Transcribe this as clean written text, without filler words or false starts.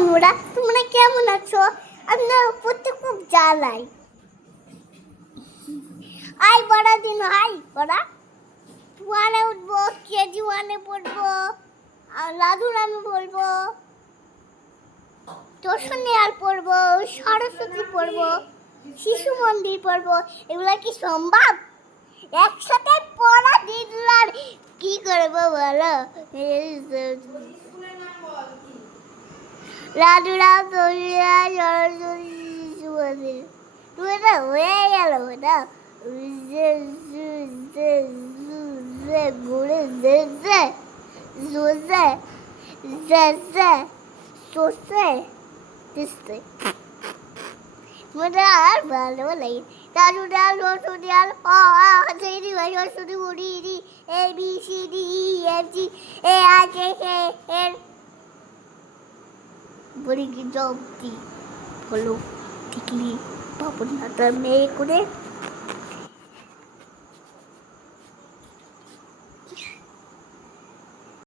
বন্ধুরা, তোমরা কেমন আছো? আমরা পড়তে খুব জ্বালাই। আই পড়া দিন, আই পড়া ওয়ানে উঠবো, কেজি ওয়ানে পড়বো, আর লাদুর আমি বলবো, দর্শনীয়ার পড়বো, সরস্বতী পড়বো, শিশু মন্দির পড়বো। এগুলা কি সম্ভব? একসাথে পড়া দিলার কি করবো বলো? লাদুরা সরস্বতী শিশু মন্দির তুমি তো হয়ে গেল না। আর ভালো লাগে দাদু ডাল রসু ডাল সরস্বতী মুড়ি A B C D E F G A I K K L বড়ি কি জব্দি হলো ঠিকলি বাবুর মেয়ে করে